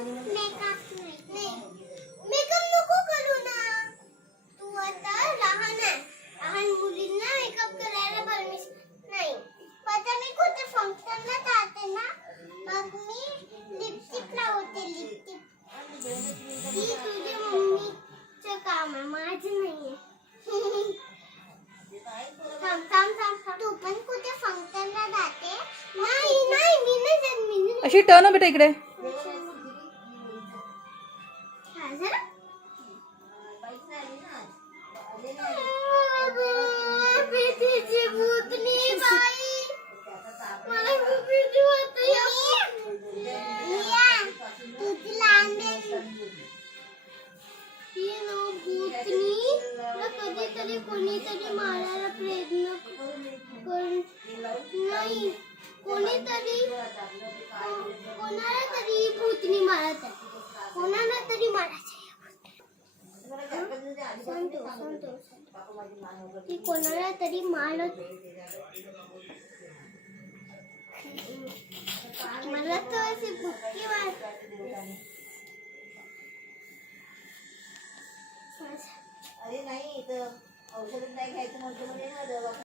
Makeup नको करू ना. तू आता लहान आहे. लहान मुलींना मेकअप करायला परमिशन नाही. आता मी कुठे फंक्शनला जाते ना, मग मी लिपस्टिक लावते. लिपस्टिक ही तुझ्या मम्मीचं काम आहे, माझं नाहीये. तू पण कुठे फंक्शनला जाते? नाही नाही, मी नाही जात. अशी टर्न बेटा इकडे. भीतीची भूतनी बाई, मला खूप भीती वाटते. तुझी लहान ही नो भूतनी कधीतरी कोणीतरी मारायला प्रयत्न नाही. कोणाला तरी भूतनी मारत आहे. कोणाला तरी मारायचं. ती कोणाला तरी मारत. मला तर अशी भुक्की वाटते. अरे नाही, औषध नाही घ्यायचं म्हणतो.